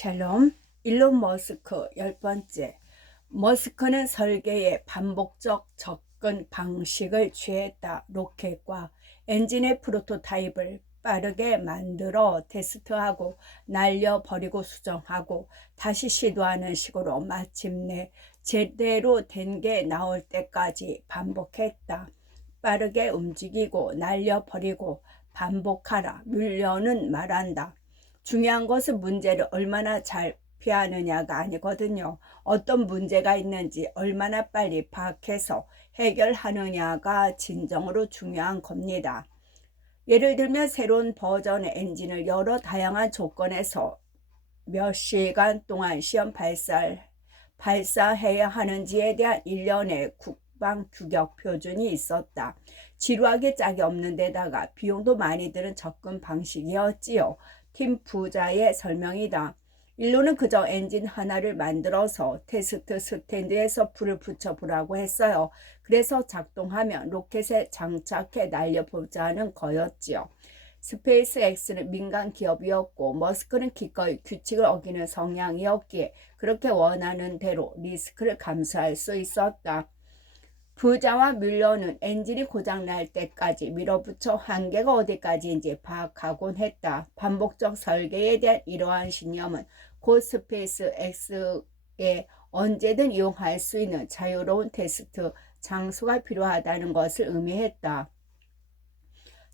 샬롬, 일론 머스크 10번째. 머스크는 설계에 반복적 접근 방식을 취했다. 로켓과 엔진의 프로토타입을 빠르게 만들어 테스트하고 날려버리고 수정하고 다시 시도하는 식으로 마침내 제대로 된 게 나올 때까지 반복했다. 빠르게 움직이고 날려버리고 반복하라. 뮬러는 말한다. 중요한 것은 문제를 얼마나 잘 피하느냐가 아니거든요. 어떤 문제가 있는지 얼마나 빨리 파악해서 해결하느냐가 진정으로 중요한 겁니다. 예를 들면 새로운 버전의 엔진을 여러 다양한 조건에서 몇 시간 동안 시험 발사해야 하는지에 대한 일련의 국방 규격 표준이 있었다. 지루하게 짝이 없는 데다가 비용도 많이 드는 접근 방식이었지요. 팀 부자의 설명이다. 일론은 그저 엔진 하나를 만들어서 테스트 스탠드에서 불을 붙여보라고 했어요. 그래서 작동하면 로켓에 장착해 날려보자는 거였지요. 스페이스X는 민간 기업이었고 머스크는 기꺼이 규칙을 어기는 성향이었기에 그렇게 원하는 대로 리스크를 감수할 수 있었다. 부자와 뮬러는 엔진이 고장날 때까지 밀어붙여 한계가 어디까지인지 파악하곤 했다. 반복적 설계에 대한 이러한 신념은 곧 스페이스 X에 언제든 이용할 수 있는 자유로운 테스트 장소가 필요하다는 것을 의미했다.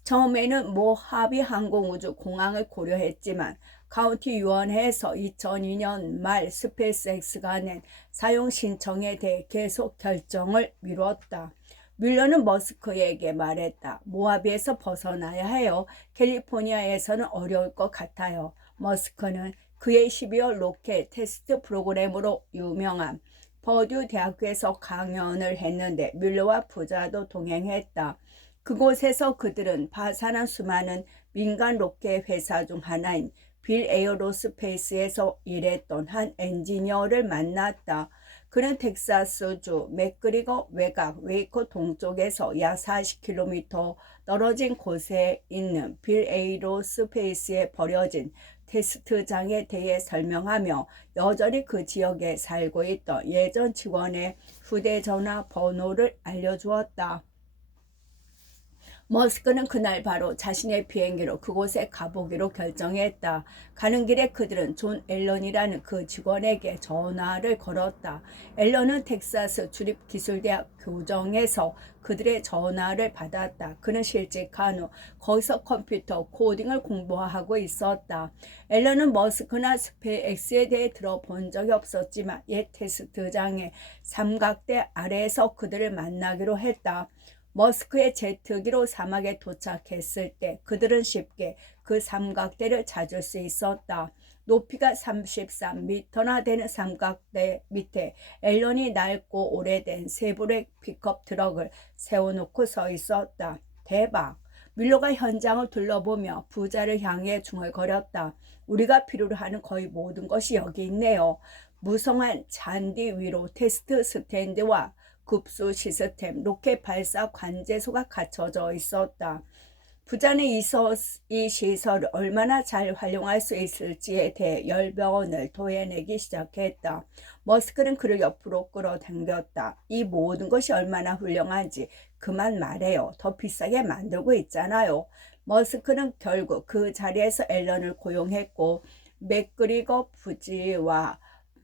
처음에는 모하비 항공우주 공항을 고려했지만 카운티 유원회에서 2002년 말 스페이스X가 낸 사용 신청에 대해 계속 결정을 미뤘다. 뮬러는 머스크에게 말했다. 모하비에서 벗어나야 해요. 캘리포니아에서는 어려울 것 같아요. 머스크는 그의 12월 로켓 테스트 프로그램으로 유명한 버듀 대학교에서 강연을 했는데 뮬러와 부자도 동행했다. 그곳에서 그들은 파산한 수많은 민간 로켓 회사 중 하나인 빌 에어로스페이스에서 일했던 한 엔지니어를 만났다. 그는 텍사스주 맥그리거 외곽 웨이코 동쪽에서 약 40km 떨어진 곳에 있는 빌 에어로스페이스에 버려진 테스트장에 대해 설명하며 여전히 그 지역에 살고 있던 예전 직원의 휴대전화 번호를 알려주었다. 머스크는 그날 바로 자신의 비행기로 그곳에 가보기로 결정했다. 가는 길에 그들은 존 앨런이라는 그 직원에게 전화를 걸었다. 앨런은 텍사스 주립기술대학 교정에서 그들의 전화를 받았다. 그는 실직한 후 거기서 컴퓨터 코딩을 공부하고 있었다. 앨런은 머스크나 스페이스에 대해 들어본 적이 없었지만 옛 테스트장의 삼각대 아래에서 그들을 만나기로 했다. 머스크의 제트기로 사막에 도착했을 때 그들은 쉽게 그 삼각대를 찾을 수 있었다. 높이가 33m나 되는 삼각대 밑에 앨런이 낡고 오래된 세브렉 픽업 트럭을 세워놓고 서 있었다. 대박! 뮬러가 현장을 둘러보며 부자를 향해 중얼거렸다. 우리가 필요로 하는 거의 모든 것이 여기 있네요. 무성한 잔디 위로 테스트 스탠드와 급수 시스템, 로켓 발사 관제소가 갖춰져 있었다. 부자는 이 시설을 얼마나 잘 활용할 수 있을지에 대해 열변을 토해내기 시작했다. 머스크는 그를 옆으로 끌어당겼다. 이 모든 것이 얼마나 훌륭한지 그만 말해요. 더 비싸게 만들고 있잖아요. 머스크는 결국 그 자리에서 앨런을 고용했고 맥그리거 부지와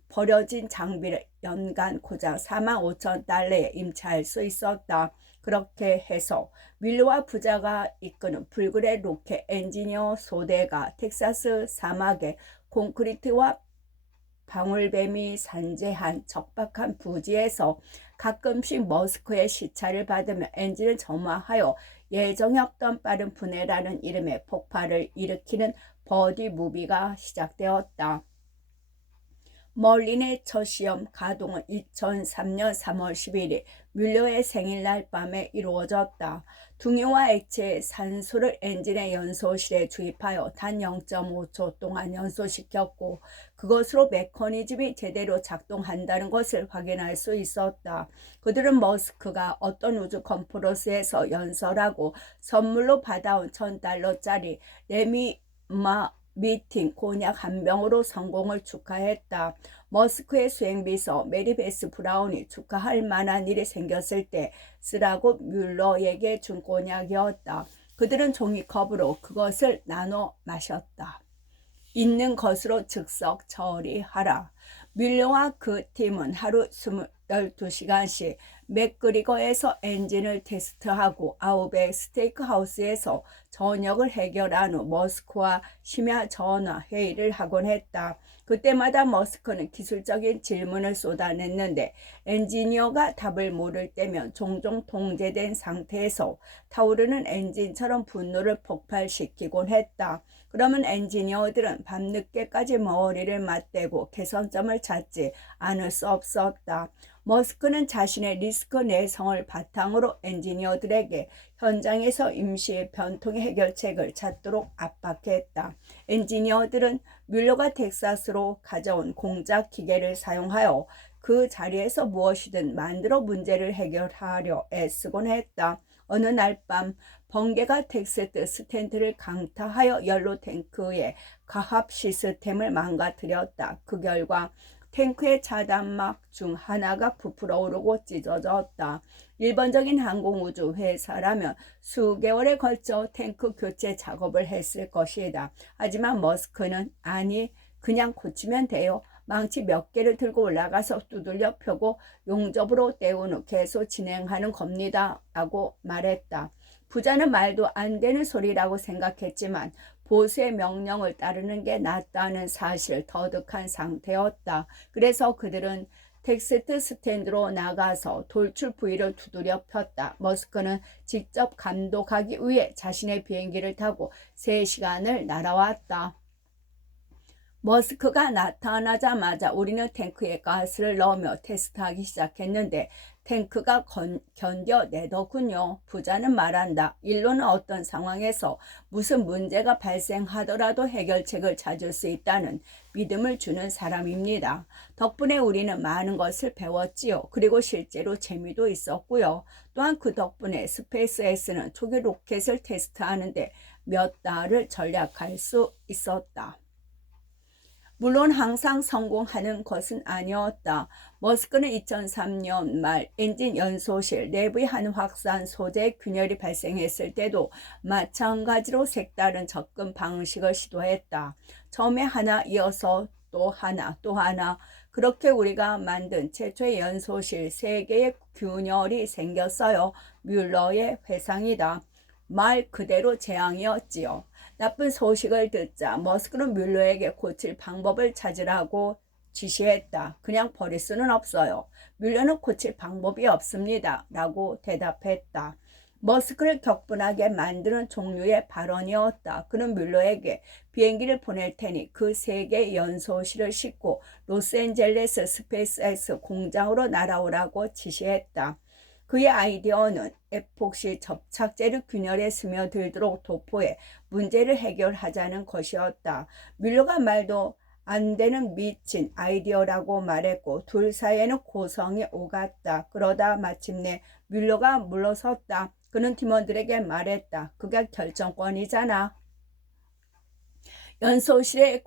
버려진 장비를 연간 고작 45,000달러에 임차할 수 있었다. 그렇게 해서 윌러와 부자가 이끄는 불굴의 로켓 엔지니어 소대가 텍사스 사막의 콘크리트와 방울뱀이 산재한 척박한 부지에서 가끔씩 머스크의 시차를 받으며 엔진을 점화하여 예정에 없던 빠른 분해라는 이름의 폭발을 일으키는 버디 무비가 시작되었다. 멀린의 첫 시험 가동은 2003년 3월 11일 뮬러의 생일날 밤에 이루어졌다. 둥이와 액체 산소를 엔진의 연소실에 주입하여 단 0.5초 동안 연소시켰고 그것으로 메커니즘이 제대로 작동한다는 것을 확인할 수 있었다. 그들은 머스크가 어떤 우주 컨퍼런스에서 연설하고 선물로 받아온 $1,000짜리 레미마 미팅 곤약 한 병으로 성공을 축하했다. 머스크의 수행비서 메리베스 브라운이 축하할 만한 일이 생겼을 때 쓰라고 뮬러에게 준 곤약이었다. 그들은 종이컵으로 그것을 나눠 마셨다. 있는 것으로 즉석 처리하라. 뮬러와 그 팀은 하루 12시간씩 맥그리거에서 엔진을 테스트하고 아우베 스테이크하우스에서 저녁을 해결한 후 머스크와 심야 전화 회의를 하곤 했다. 그때마다 머스크는 기술적인 질문을 쏟아냈는데 엔지니어가 답을 모를 때면 종종 통제된 상태에서 타오르는 엔진처럼 분노를 폭발시키곤 했다. 그러면 엔지니어들은 밤늦게까지 머리를 맞대고 개선점을 찾지 않을 수 없었다. 머스크는 자신의 리스크 내성을 바탕으로 엔지니어들에게 현장에서 임시 변통 해결책을 찾도록 압박했다. 엔지니어들은 뮬러가 텍사스로 가져온 공작 기계를 사용하여 그 자리에서 무엇이든 만들어 문제를 해결하려 애쓰곤 했다. 어느 날 밤 번개가 텍스트 스탠드를 강타하여 연료 탱크의 가압 시스템을 망가뜨렸다. 그 결과 탱크의 차단막 중 하나가 부풀어 오르고 찢어졌다. 일반적인 항공우주 회사라면 수개월에 걸쳐 탱크 교체 작업을 했을 것이다. 하지만 머스크는 아니, 그냥 고치면 돼요. 망치 몇 개를 들고 올라가서 두들려 펴고 용접으로 때운 후 계속 진행하는 겁니다. 라고 말했다. 부자는 말도 안 되는 소리라고 생각했지만 보스의 명령을 따르는 게 낫다는 사실을 터득한 상태였다. 그래서 그들은 텍스트 스탠드로 나가서 돌출 부위를 두드려 폈다. 머스크는 직접 감독하기 위해 자신의 비행기를 타고 3시간을 날아왔다. 머스크가 나타나자마자 우리는 탱크에 가스를 넣으며 테스트하기 시작했는데 탱크가 견뎌내더군요. 부자는 말한다. 일로는 어떤 상황에서 무슨 문제가 발생하더라도 해결책을 찾을 수 있다는 믿음을 주는 사람입니다. 덕분에 우리는 많은 것을 배웠지요. 그리고 실제로 재미도 있었고요. 또한 그 덕분에 스페이스X는 초기 로켓을 테스트하는데 몇 달을 절약할 수 있었다. 물론 항상 성공하는 것은 아니었다. 머스크는 2003년 말 엔진 연소실 내부의 한 확산 소재 균열이 발생했을 때도 마찬가지로 색다른 접근 방식을 시도했다. 처음에 하나 이어서 또 하나 또 하나, 그렇게 우리가 만든 최초의 연소실 3개의 균열이 생겼어요. 뮬러의 회상이다. 말 그대로 재앙이었지요. 나쁜 소식을 듣자 머스크는 뮬러에게 고칠 방법을 찾으라고 지시했다. 그냥 버릴 수는 없어요. 뮬러는 고칠 방법이 없습니다. 라고 대답했다. 머스크를 격분하게 만드는 종류의 발언이었다. 그는 뮬러에게 비행기를 보낼 테니 그 3개 연소실을 싣고 로스앤젤레스 스페이스X 공장으로 날아오라고 지시했다. 그의 아이디어는 에폭시 접착제를 균열에 스며들도록 도포해 문제를 해결하자는 것이었다. 뮬러가 말도 안 되는 미친 아이디어라고 말했고 둘 사이에는 고성이 오갔다. 그러다 마침내 뮬러가 물러섰다. 그는 팀원들에게 말했다. 그게 결정권이잖아. 연소실이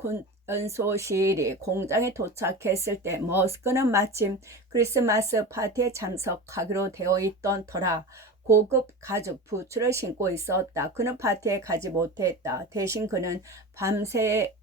공장에 도착했을 때 머스크는 마침 크리스마스 파티에 참석하기로 되어 있던 터라 고급 가죽 부츠를 신고 있었다. 그는 파티에 가지 못했다. 대신 그는 밤새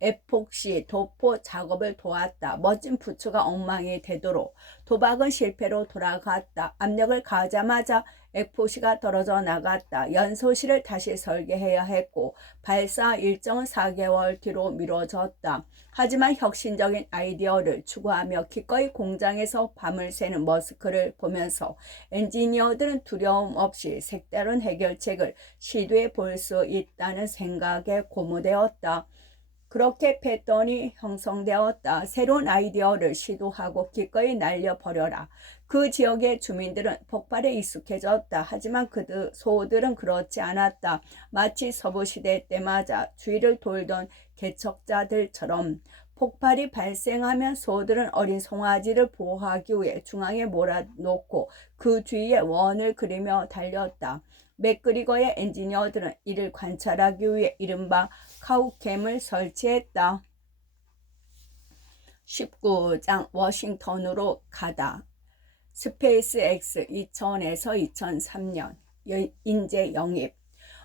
에폭시 도포 작업을 도왔다. 멋진 부츠가 엉망이 되도록. 도박은 실패로 돌아갔다. 압력을 가하자마자 에폭시가 떨어져 나갔다. 연소실을 다시 설계해야 했고 발사 일정은 4개월 뒤로 미뤄졌다. 하지만 혁신적인 아이디어를 추구하며 기꺼이 공장에서 밤을 새는 머스크를 보면서 엔지니어들은 두려움 없이 색다른 해결책을 시도해 볼 수 있다는 생각에 고무되었다. 그렇게 패턴이 형성되었다. 새로운 아이디어를 시도하고 기꺼이 날려버려라. 그 지역의 주민들은 폭발에 익숙해졌다. 하지만 소들은 그렇지 않았다. 마치 서부시대 때마다 주위를 돌던 개척자들처럼 폭발이 발생하면 소들은 어린 송아지를 보호하기 위해 중앙에 몰아놓고 그 주위에 원을 그리며 달렸다. 맥그리거의 엔지니어들은 이를 관찰하기 위해 이른바 카우캠을 설치했다. 19장 워싱턴으로 가다. 스페이스X 2000에서 2003년 인재 영입.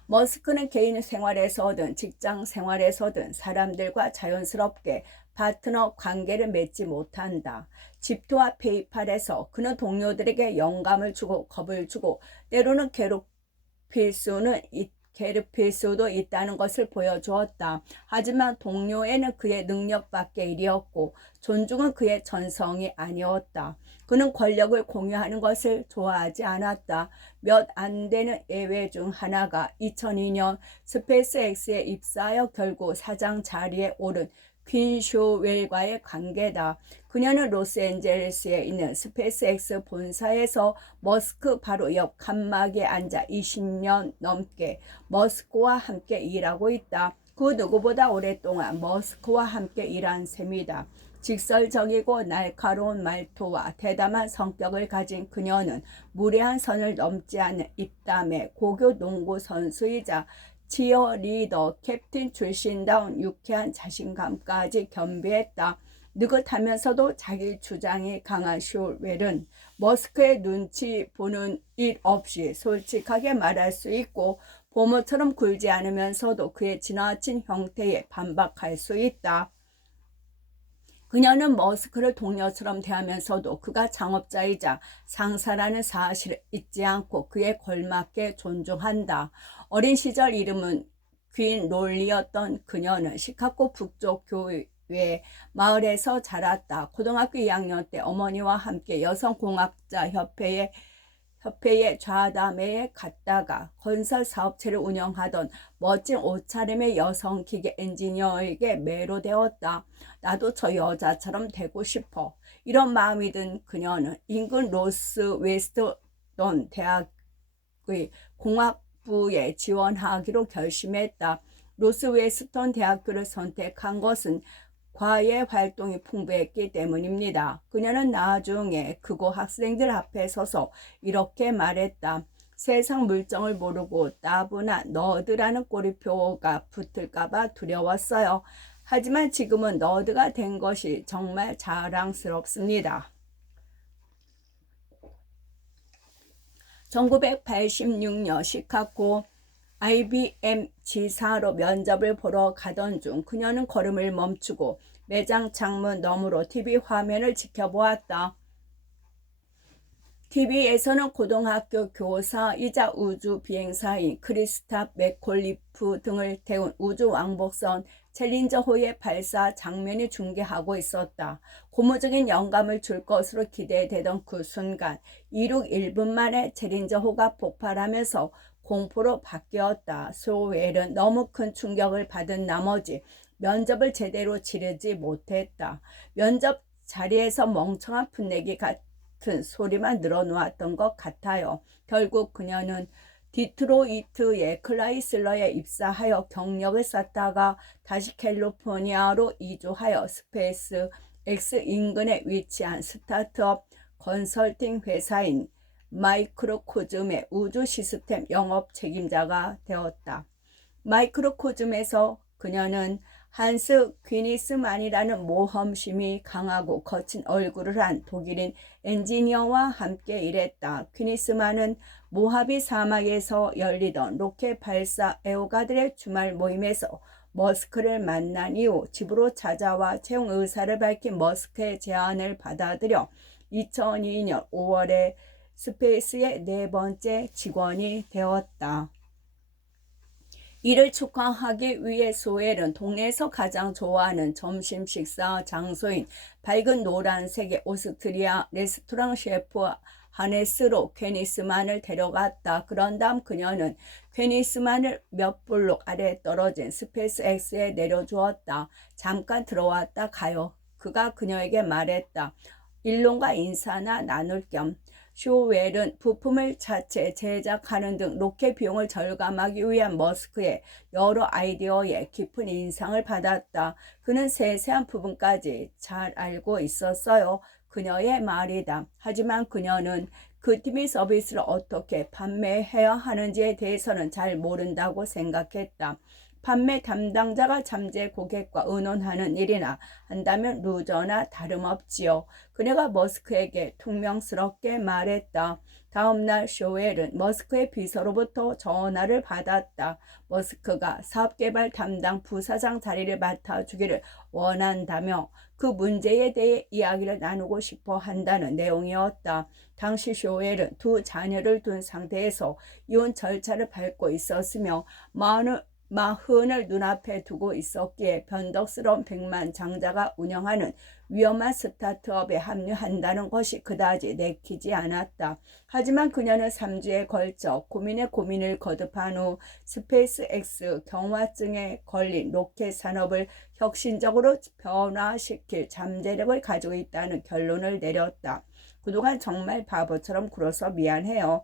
머스크는 개인 생활에서든 직장 생활에서든 사람들과 자연스럽게 파트너 관계를 맺지 못한다. 집토와 페이팔에서 그는 동료들에게 영감을 주고 겁을 주고 때로는 괴롭힐 수도 있다는 것을 보여주었다. 하지만 동료에는 그의 능력밖의 일이었고 존중은 그의 전성이 아니었다. 그는 권력을 공유하는 것을 좋아하지 않았다. 몇 안 되는 예외 중 하나가 2002년 스페이스X에 입사하여 결국 사장 자리에 오른 퀸 쇼웰과의 관계다. 그녀는 로스앤젤레스에 있는 스페이스X 본사에서 머스크 바로 옆 칸막이에 앉아 20년 넘게 머스크와 함께 일하고 있다. 그 누구보다 오랫동안 머스크와 함께 일한 셈이다. 직설적이고 날카로운 말투와 대담한 성격을 가진 그녀는 무례한 선을 넘지 않는 입담의 고교 농구 선수이자 치어리더 캡틴 출신다운 유쾌한 자신감까지 겸비했다. 느긋하면서도 자기 주장이 강한 쇼웰은 머스크의 눈치 보는 일 없이 솔직하게 말할 수 있고 보모처럼 굴지 않으면서도 그의 지나친 형태에 반박할 수 있다. 그녀는 머스크를 동료처럼 대하면서도 그가 창업자이자 상사라는 사실을 잊지 않고 그에 걸맞게 존중한다. 어린 시절 이름은 퀸 롤리였던 그녀는 시카고 북쪽 교회 마을에서 자랐다. 고등학교 2학년 때 어머니와 함께 여성공학자 협회의 좌담회에 갔다가 건설 사업체를 운영하던 멋진 옷차림의 여성 기계 엔지니어에게 매료되었다. 나도 저 여자처럼 되고 싶어. 이런 마음이 든 그녀는 인근 로스 웨스턴 대학의 공학부에 지원하기로 결심했다. 로스 웨스턴 대학교를 선택한 것은 과외 활동이 풍부했기 때문입니다. 그녀는 나중에 그곳 학생들 앞에 서서 이렇게 말했다. 세상 물정을 모르고 따분한 너드라는 꼬리표가 붙을까봐 두려웠어요. 하지만 지금은 너드가 된 것이 정말 자랑스럽습니다. 1986년 시카고 IBM 지사로 면접을 보러 가던 중 그녀는 걸음을 멈추고 매장 창문 너머로 TV 화면을 지켜보았다. TV에서는 고등학교 교사이자 우주 비행사인 크리스탑 맥콜리프 등을 태운 우주 왕복선 챌린저호의 발사 장면이 중계하고 있었다. 고무적인 영감을 줄 것으로 기대되던 그 순간 이륙 1분 만에 챌린저호가 폭발하면서 공포로 바뀌었다. 쇼웰은 너무 큰 충격을 받은 나머지 면접을 제대로 치르지 못했다. 면접 자리에서 멍청한 풋내기 같은 소리만 늘어놓았던 것 같아요. 결국 그녀는 디트로이트의 클라이슬러에 입사하여 경력을 쌓다가 다시 캘리포니아로 이주하여 스페이스 X 인근에 위치한 스타트업 컨설팅 회사인 마이크로코즘의 우주 시스템 영업 책임자가 되었다. 마이크로코즘에서 그녀는 한스 퀴니스만이라는 모험심이 강하고 거친 얼굴을 한 독일인 엔지니어와 함께 일했다. 퀴니스만은 모하비 사막에서 열리던 로켓 발사 애호가들의 주말 모임에서 머스크를 만난 이후 집으로 찾아와 채용 의사를 밝힌 머스크의 제안을 받아들여 2002년 5월에 스페이스의 4번째 직원이 되었다. 이를 축하하기 위해 쇼웰은 동네에서 가장 좋아하는 점심 식사 장소인 밝은 노란색의 오스트리아 레스토랑 셰프 하네스로 퀴니스만을 데려갔다. 그런 다음 그녀는 퀴니스만을 몇 블록 아래에 떨어진 스페이스 X에 내려주었다. 잠깐 들어왔다 가요. 그가 그녀에게 말했다. 일론과 인사나 나눌 겸. 쇼웰은 부품을 자체 제작하는 등 로켓 비용을 절감하기 위한 머스크의 여러 아이디어에 깊은 인상을 받았다. 그는 세세한 부분까지 잘 알고 있었어요. 그녀의 말이다. 하지만 그녀는 그 팀이 서비스를 어떻게 판매해야 하는지에 대해서는 잘 모른다고 생각했다. 판매 담당자가 잠재 고객과 의논하는 일이나 한다면 루저나 다름없지요. 그녀가 머스크에게 퉁명스럽게 말했다. 다음날 쇼웰은 머스크의 비서로부터 전화를 받았다. 머스크가 사업개발 담당 부사장 자리를 맡아주기를 원한다며 그 문제에 대해 이야기를 나누고 싶어 한다는 내용이었다. 당시 쇼웰은 두 자녀를 둔 상태에서 이혼 절차를 밟고 있었으며 마흔을 눈앞에 두고 있었기에 변덕스러운 백만장자가 운영하는 위험한 스타트업에 합류한다는 것이 그다지 내키지 않았다. 하지만 그녀는 3주에 걸쳐 고민에 고민을 거듭한 후 스페이스X 경화증에 걸린 로켓 산업을 혁신적으로 변화시킬 잠재력을 가지고 있다는 결론을 내렸다. 그동안 정말 바보처럼 굴어서 미안해요.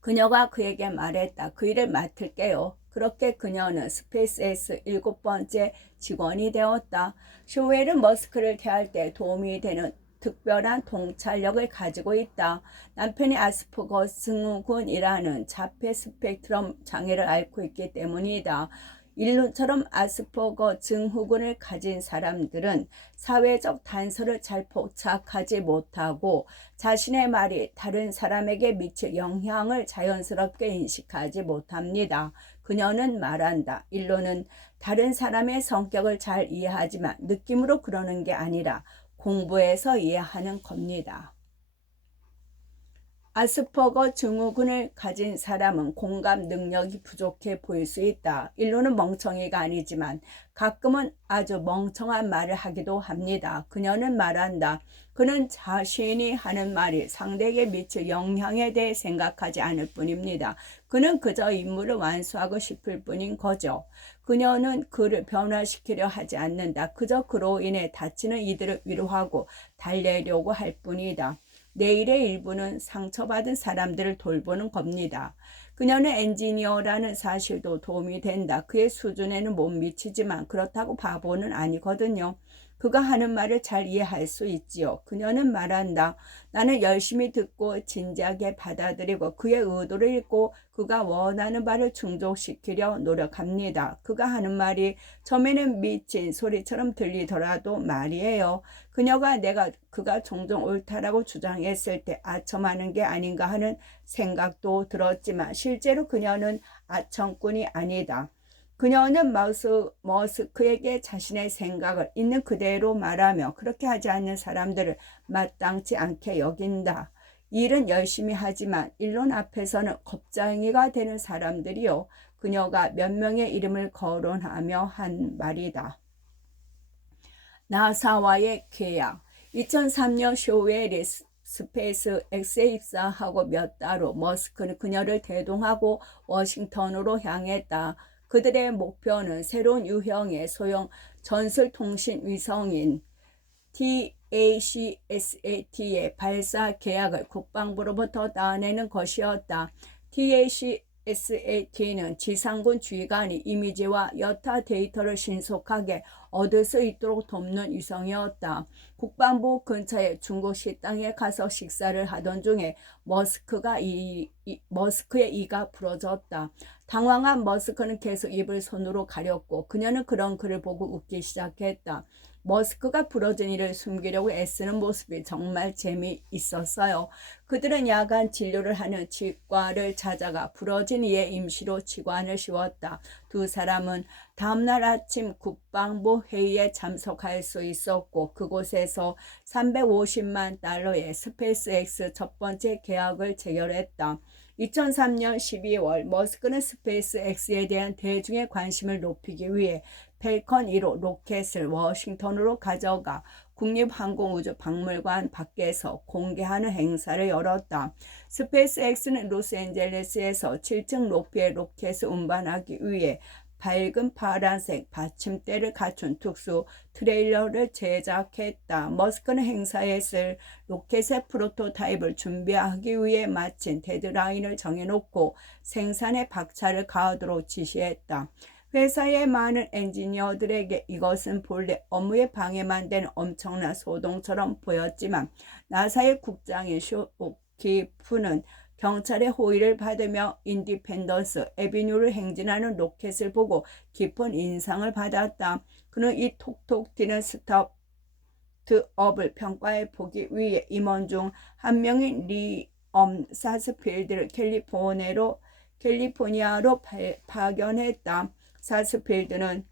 그녀가 그에게 말했다. 그 일을 맡을게요. 그렇게 그녀는 스페이스X 7번째 직원이 되었다. 쇼웰은 머스크를 대할 때 도움이 되는 특별한 통찰력을 가지고 있다. 남편이 아스퍼거 증후군이라는 자폐 스펙트럼 장애를 앓고 있기 때문이다. 일론처럼 아스퍼거 증후군을 가진 사람들은 사회적 단서를 잘 포착하지 못하고 자신의 말이 다른 사람에게 미칠 영향을 자연스럽게 인식하지 못합니다. 그녀는 말한다. 일론은 다른 사람의 성격을 잘 이해하지만 느낌으로 그러는 게 아니라 공부해서 이해하는 겁니다. 아스퍼거 증후군을 가진 사람은 공감 능력이 부족해 보일 수 있다. 일론은 멍청이가 아니지만 가끔은 아주 멍청한 말을 하기도 합니다. 그녀는 말한다. 그는 자신이 하는 말이 상대에게 미칠 영향에 대해 생각하지 않을 뿐입니다. 그는 그저 임무를 완수하고 싶을 뿐인 거죠. 그녀는 그를 변화시키려 하지 않는다. 그저 그로 인해 다치는 이들을 위로하고 달래려고 할 뿐이다. 내일의 일부는 상처받은 사람들을 돌보는 겁니다. 그녀는 엔지니어라는 사실도 도움이 된다. 그의 수준에는 못 미치지만 그렇다고 바보는 아니거든요. 그가 하는 말을 잘 이해할 수 있지요. 그녀는 말한다. 나는 열심히 듣고 진지하게 받아들이고 그의 의도를 읽고 그가 원하는 바를 충족시키려 노력합니다. 그가 하는 말이 처음에는 미친 소리처럼 들리더라도 말이에요. 그가 종종 옳다라고 주장했을 때 아첨하는 게 아닌가 하는 생각도 들었지만 실제로 그녀는 아첨꾼이 아니다. 그녀는 머스크에게 자신의 생각을 있는 그대로 말하며 그렇게 하지 않는 사람들을 마땅치 않게 여긴다. 일은 열심히 하지만 일론 앞에서는 겁쟁이가 되는 사람들이요. 그녀가 몇 명의 이름을 거론하며 한 말이다. 나사와의 계약. 2003년 쇼웰이 스페이스X에 입사하고 몇 달 후 머스크는 그녀를 대동하고 워싱턴으로 향했다. 그들의 목표는 새로운 유형의 소형 전술통신 위성인 TACSAT의 발사 계약을 국방부로부터 따내는 것이었다. TACSAT는 지상군 지휘관이 이미지와 여타 데이터를 신속하게 얻을 수 있도록 돕는 위성이었다. 국방부 근처의 중국 식당에 가서 식사를 하던 중에 머스크의 이가 부러졌다. 당황한 머스크는 계속 입을 손으로 가렸고 그녀는 그런 그를 보고 웃기 시작했다. 머스크가 부러진 이를 숨기려고 애쓰는 모습이 정말 재미있었어요. 그들은 야간 진료를 하는 치과를 찾아가 부러진 이의 임시로 치관을 씌웠다. 두 사람은 다음날 아침 국방부 회의에 참석할 수 있었고 그곳에서 350만 달러의 스페이스X 첫 번째 계약을 체결했다. 2003년 12월 머스크는 스페이스X에 대한 대중의 관심을 높이기 위해 펠컨 1호 로켓을 워싱턴으로 가져가 국립항공우주박물관 밖에서 공개하는 행사를 열었다. 스페이스X는 로스앤젤레스에서 7층 높이의 로켓을 운반하기 위해 밝은 파란색 받침대를 갖춘 특수 트레일러를 제작했다. 머스크는 행사에 쓸 로켓의 프로토타입을 준비하기 위해 마친 데드라인을 정해놓고 생산에 박차를 가하도록 지시했다. 회사의 많은 엔지니어들에게 이것은 본래 업무에 방해만 되는 엄청난 소동처럼 보였지만 나사의 국장인 스키프는 경찰의 호의를 받으며 인디펜던스 애비뉴를 행진하는 로켓을 보고 깊은 인상을 받았다. 그는 이 톡톡 튀는 스타트업을 평가해 보기 위해 임원 중 한 명인 리엄 사스필드를 캘리포니아로 파견했다. 사스필드는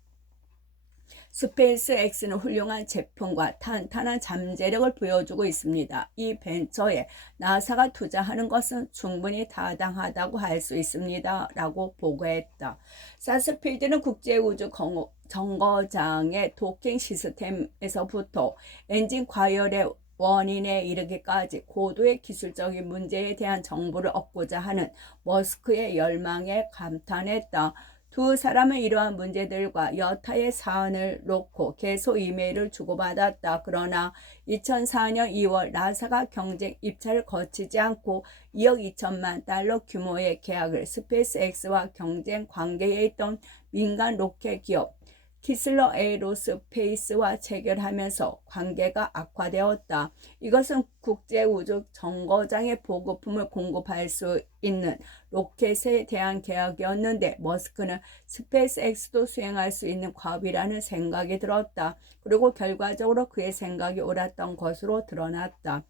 스페이스X는 훌륭한 제품과 탄탄한 잠재력을 보여주고 있습니다. 이 벤처에 나사가 투자하는 것은 충분히 타당하다고 할 수 있습니다. 라고 보고했다. 사스필드는 국제우주정거장의 도킹 시스템에서부터 엔진 과열의 원인에 이르기까지 고도의 기술적인 문제에 대한 정보를 얻고자 하는 머스크의 열망에 감탄했다. 두 사람은 이러한 문제들과 여타의 사안을 놓고 계속 이메일을 주고받았다. 그러나 2004년 2월 나사가 경쟁 입찰을 거치지 않고 2억 2천만 달러 규모의 계약을 스페이스X와 경쟁 관계에 있던 민간 로켓 기업 키슬러 에이로스페이스와 체결하면서 관계가 악화되었다. 이것은 국제우주 정거장에 보급품을 공급할 수 있는 로켓에 대한 계약이었는데 머스크는 스페이스X도 수행할 수 있는 과업이라는 생각이 들었다. 그리고 결과적으로 그의 생각이 옳았던 것으로 드러났다.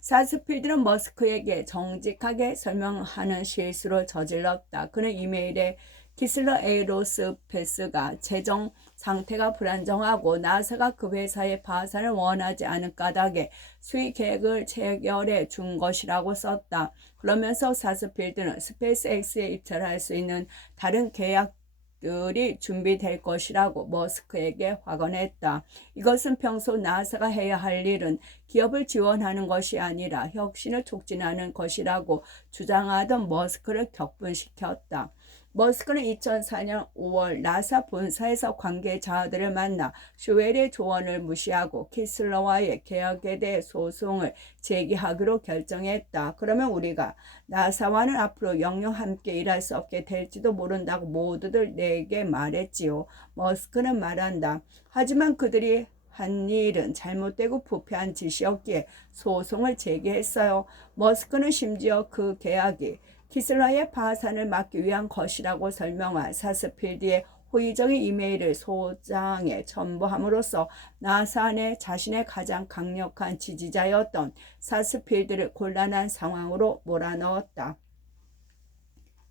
사스필드는 머스크에게 정직하게 설명하는 실수를 저질렀다. 그는 이메일에 키슬러 에이로스페이스가 재정 상태가 불안정하고 나사가 그 회사의 파산을 원하지 않은 까닭에 수익 계획을 체결해 준 것이라고 썼다. 그러면서 사스필드는 스페이스X에 입찰할 수 있는 다른 계약들이 준비될 것이라고 머스크에게 확언했다. 이것은 평소 나사가 해야 할 일은 기업을 지원하는 것이 아니라 혁신을 촉진하는 것이라고 주장하던 머스크를 격분시켰다. 머스크는 2004년 5월 나사 본사에서 관계자들을 만나 슈웰의 조언을 무시하고 키슬러와의 계약에 대해 소송을 제기하기로 결정했다. 그러면 우리가 나사와는 앞으로 영영 함께 일할 수 없게 될지도 모른다고 모두들 내게 말했지요. 머스크는 말한다. 하지만 그들이 한 일은 잘못되고 부패한 짓이었기에 소송을 제기했어요. 머스크는 심지어 그 계약이 키슬러의 파산을 막기 위한 것이라고 설명한 사스필드의 호의적인 이메일을 소장에 첨부함으로써 나사 내 자신의 가장 강력한 지지자였던 사스필드를 곤란한 상황으로 몰아넣었다.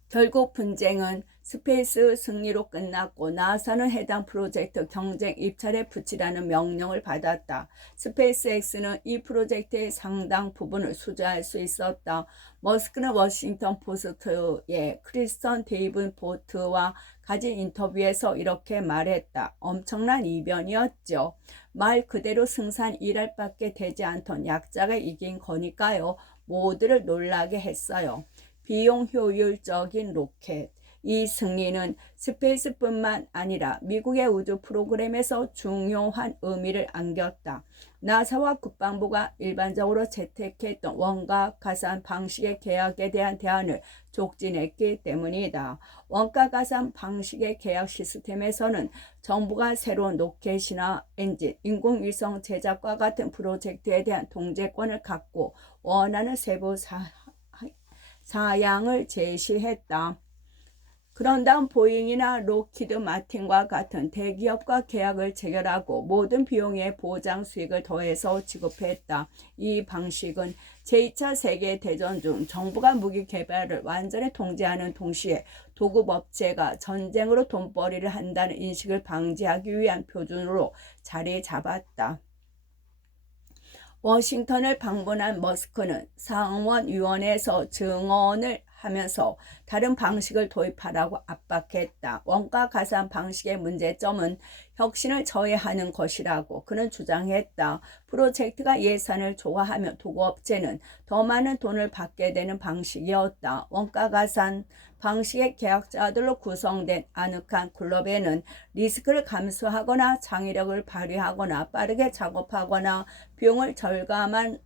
결국 분쟁은 스페이스 승리로 끝났고 나사는 해당 프로젝트 경쟁 입찰에 붙이라는 명령을 받았다. 스페이스X는 이 프로젝트의 상당 부분을 수주할 수 있었다. 머스크는 워싱턴 포스트의 크리스턴 데이븐포트와 가진 인터뷰에서 이렇게 말했다. 엄청난 이변이었죠. 말 그대로 승산 1할밖에 되지 않던 약자가 이긴 거니까요. 모두를 놀라게 했어요. 비용 효율적인 로켓. 이 승리는 스페이스뿐만 아니라 미국의 우주 프로그램에서 중요한 의미를 안겼다. 나사와 국방부가 일반적으로 채택했던 원가 가산 방식의 계약에 대한 대안을 촉진했기 때문이다. 원가 가산 방식의 계약 시스템에서는 정부가 새로운 로켓이나 엔진, 인공위성 제작과 같은 프로젝트에 대한 통제권을 갖고 원하는 세부 사양을 제시했다. 그런 다음 보잉이나 로키드 마틴과 같은 대기업과 계약을 체결하고 모든 비용에 보장 수익을 더해서 지급했다. 이 방식은 제2차 세계대전 중 정부가 무기 개발을 완전히 통제하는 동시에 도급업체가 전쟁으로 돈벌이를 한다는 인식을 방지하기 위한 표준으로 자리 잡았다. 워싱턴을 방문한 머스크는 상원위원회에서 증언을 하면서 다른 방식을 도입하라고 압박했다. 원가 가산 방식의 문제점은 혁신을 저해하는 것이라고 그는 주장했다. 프로젝트가 예산을 초과하면 도급업체는 더 많은 돈을 받게 되는 방식이었다. 원가 가산 방식의 계약자들로 구성된 아늑한 클럽에는 리스크를 감수하거나 창의력을 발휘하거나 빠르게 작업하거나 비용을 절감할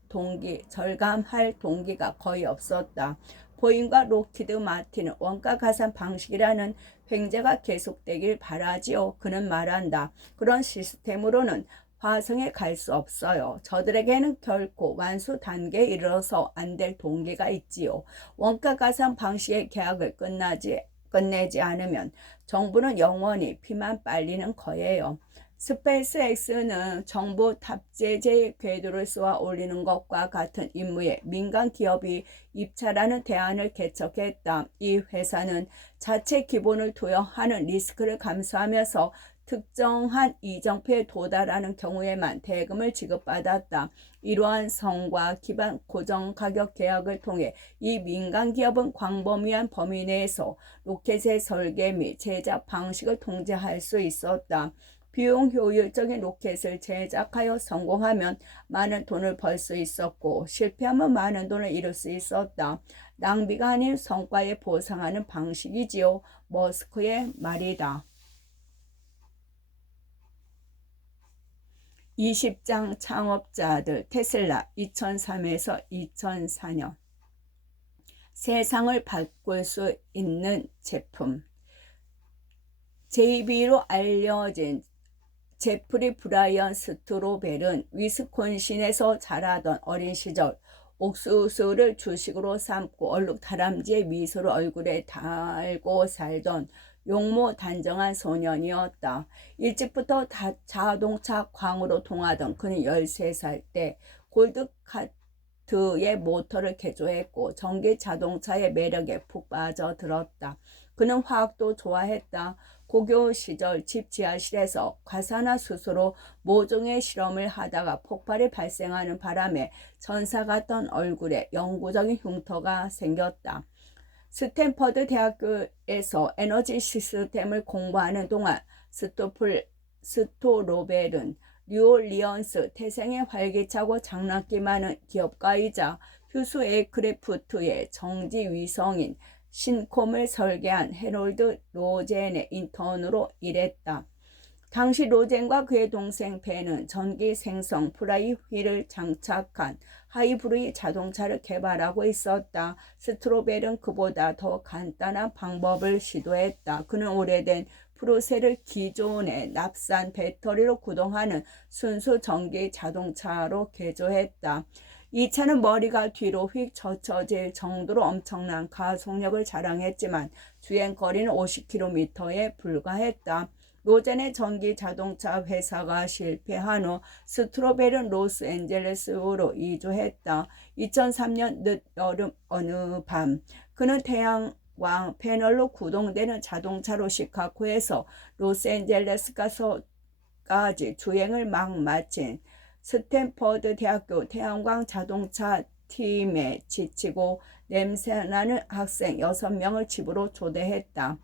동기가 거의 없었다. 보잉과 로키드 마틴은 원가 가산 방식이라는 횡재가 계속되길 바라지요. 그는 말한다. 그런 시스템으로는 화성에 갈 수 없어요. 저들에게는 결코 완수 단계에 이르러서 안 될 동기가 있지요. 원가 가산 방식의 계약을 끝내지 않으면 정부는 영원히 피만 빨리는 거예요. 스페이스X는 정부 탑재제 궤도를 쏘아 올리는 것과 같은 임무에 민간 기업이 입찰하는 대안을 개척했다. 이 회사는 자체 기본을 투여하는 리스크를 감수하면서 특정한 이정표에 도달하는 경우에만 대금을 지급받았다. 이러한 성과 기반 고정가격 계약을 통해 이 민간 기업은 광범위한 범위 내에서 로켓의 설계 및 제작 방식을 통제할 수 있었다. 비용 효율적인 로켓을 제작하여 성공하면 많은 돈을 벌 수 있었고 실패하면 많은 돈을 잃을 수 있었다. 낭비가 아닌 성과에 보상하는 방식이지요. 머스크의 말이다. 20장 창업자들 테슬라 2003에서 2004년 세상을 바꿀 수 있는 제품 JB로 알려진 제프리 브라이언 스트로벨은 위스콘신에서 자라던 어린 시절 옥수수를 주식으로 삼고 얼룩 다람쥐의 미소를 얼굴에 달고 살던 용모 단정한 소년이었다. 일찍부터 자동차 광으로 통하던 그는 13살 때 골드카트의 모터를 개조했고 전기 자동차의 매력에 푹 빠져들었다. 그는 화학도 좋아했다. 고교 시절 집 지하실에서 과산화수소로 모종의 실험을 하다가 폭발이 발생하는 바람에 전사 같던 얼굴에 영구적인 흉터가 생겼다. 스탠퍼드 대학교에서 에너지 시스템을 공부하는 동안 스토로벨은 뉴올리언스 태생의 활기차고 장난기 많은 기업가이자 휴수 에어크래프트의 정지 위성인 신콤을 설계한 해롤드 로젠의 인턴으로 일했다. 당시 로젠과 그의 동생 벤은 전기 생성 플라이휠을 장착한 하이브리드 자동차를 개발하고 있었다. 스트로벨은 그보다 더 간단한 방법을 시도했다. 그는 오래된 프로셀을 기존의 납산 배터리로 구동하는 순수 전기 자동차로 개조했다. 이 차는 머리가 뒤로 휙 젖혀질 정도로 엄청난 가속력을 자랑했지만 주행거리는 50km에 불과했다. 로젠의 전기 자동차 회사가 실패한 후 스트로벨은 로스앤젤레스로 이주했다. 2003년 늦여름 어느 밤 그는 태양광 패널로 구동되는 자동차로 시카고에서 로스앤젤레스까지 주행을 막 마친 스탠퍼드 대학교 태양광 자동차 팀에 지치고 냄새나는 학생 6명을 집으로 초대했다.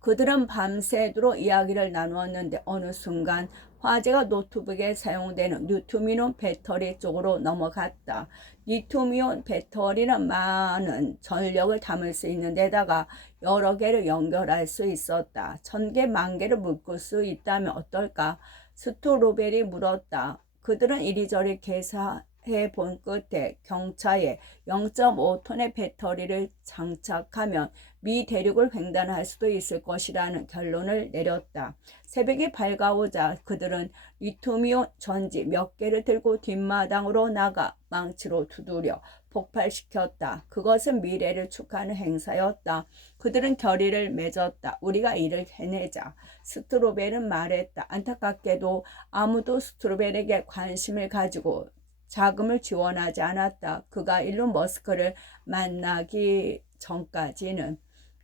그들은 밤새도록 이야기를 나누었는데 어느 순간 화제가 노트북에 사용되는 리튬이온 배터리 쪽으로 넘어갔다. 리튬이온 배터리는 많은 전력을 담을 수 있는 데다가 여러 개를 연결할 수 있었다. 1000개, 10,000개를 묶을 수 있다면 어떨까? 스토로벨이 물었다. 그들은 이리저리 계산해 본 끝에 경차에 0.5톤의 배터리를 장착하면 미 대륙을 횡단할 수도 있을 것이라는 결론을 내렸다. 새벽이 밝아오자 그들은 리튬이온 전지 몇 개를 들고 뒷마당으로 나가 망치로 두드려 폭발시켰다. 그것은 미래를 축하하는 행사였다. 그들은 결의를 맺었다. 우리가 이를 해내자. 스트로벨은 말했다. 안타깝게도 아무도 스트로벨에게 관심을 가지고 자금을 지원하지 않았다. 그가 일론 머스크를 만나기 전까지는.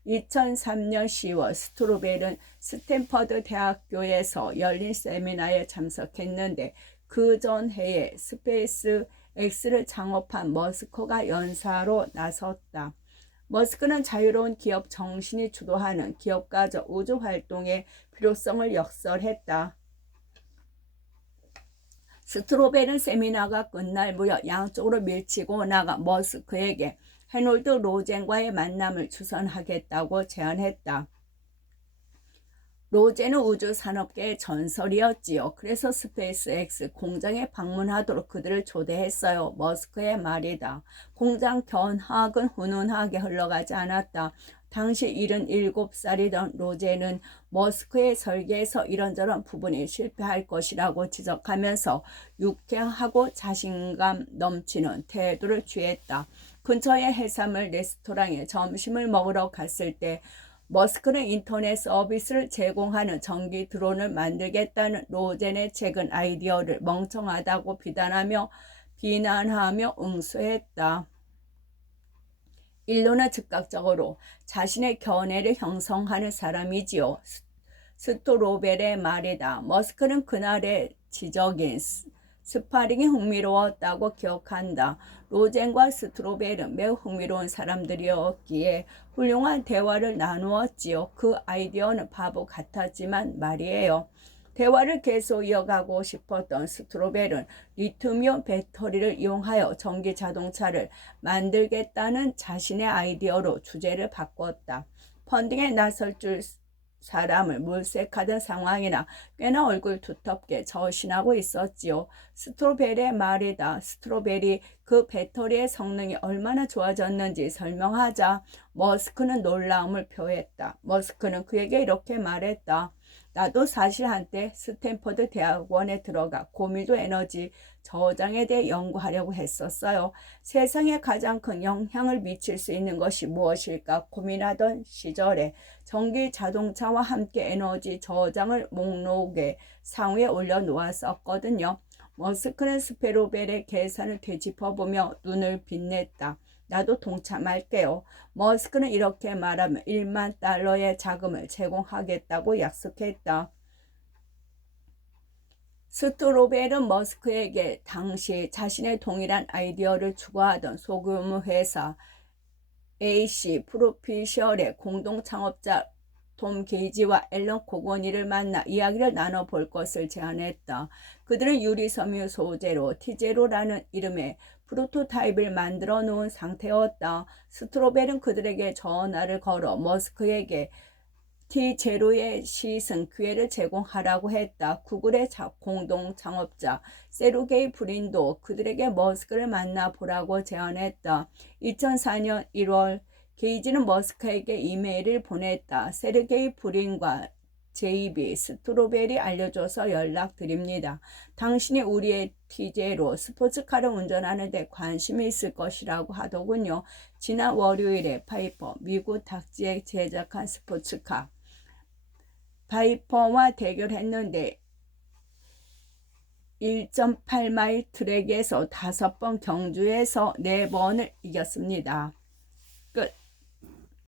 2003년 10월 스트로벨은 스탠퍼드 대학교에서 열린 세미나에 참석했는데 그 전 해에 스페이스 X를 창업한 머스크가 연사로 나섰다. 머스크는 자유로운 기업 정신이 주도하는 기업가적 우주 활동의 필요성을 역설했다. 스트로벨은 세미나가 끝날 무렵 양쪽으로 밀치고 나가 머스크에게 해놀드 로젠과의 만남을 추선하겠다고 제안했다. 로젠은 우주산업계의 전설이었지요. 그래서 스페이스X 공장에 방문하도록 그들을 초대했어요. 머스크의 말이다. 공장 견학은 훈훈하게 흘러가지 않았다. 당시 77살이던 로제는 머스크의 설계에서 이런저런 부분이 실패할 것이라고 지적하면서 유쾌하고 자신감 넘치는 태도를 취했다. 근처의 해산물 레스토랑에 점심을 먹으러 갔을 때 머스크는 인터넷 서비스를 제공하는 전기 드론을 만들겠다는 로젠의 최근 아이디어를 멍청하다고 비난하며 응수했다. 일론은 즉각적으로 자신의 견해를 형성하는 사람이지요. 스토로벨의 말이다. 머스크는 그날의 지적인 스파링이 흥미로웠다고 기억한다. 로젠과 스토로벨은 매우 흥미로운 사람들이었기에 훌륭한 대화를 나누었지요. 그 아이디어는 바보 같았지만 말이에요. 대화를 계속 이어가고 싶었던 스토로벨은 리튬이온 배터리를 이용하여 전기 자동차를 만들겠다는 자신의 아이디어로 주제를 바꿨다. 펀딩에 나설 줄 사람을 물색하던 상황이나 꽤나 얼굴 두텁게 저신하고 있었지요. 스토로벨의 말이다. 스토로벨이 그 배터리의 성능이 얼마나 좋아졌는지 설명하자 머스크는 놀라움을 표했다. 머스크는 그에게 이렇게 말했다. 나도 사실 한때 스탠퍼드 대학원에 들어가 고밀도 에너지 저장에 대해 연구하려고 했었어요. 세상에 가장 큰 영향을 미칠 수 있는 것이 무엇일까 고민하던 시절에 전기 자동차와 함께 에너지 저장을 목록에 상위에 올려놓았었거든요. 머스크는 스페로벨의 계산을 되짚어보며 눈을 빛냈다. 나도 동참할게요. 머스크는 이렇게 말하며 1만 달러의 자금을 제공하겠다고 약속했다. 스토로벨은 머스크에게 당시 자신의 동일한 아이디어를 추구하던 소규모 회사 AC 프로피셜의 공동 창업자 톰 게이지와 앨런 코고니를 만나 이야기를 나눠볼 것을 제안했다. 그들은 유리섬유 소재로 T0라는 이름의 프로토타입을 만들어 놓은 상태였다. 스토로벨은 그들에게 전화를 걸어 머스크에게 T0의 시승 기회를 제공하라고 했다. 구글의 공동 창업자 세르게이 브린도 그들에게 머스크를 만나보라고 제안했다. 2004년 1월 게이지는 머스크에게 이메일을 보냈다. 세르게이 브린과 JB 스토로벨이 알려줘서 연락드립니다. 당신이 우리의 T0 스포츠카를 운전하는 데 관심이 있을 것이라고 하더군요. 지난 월요일에 파이퍼 미국 닭지에 제작한 스포츠카 파이퍼와 대결했는데 1.8마일 트랙에서 5번 경주에서 4번을 이겼습니다. 끝.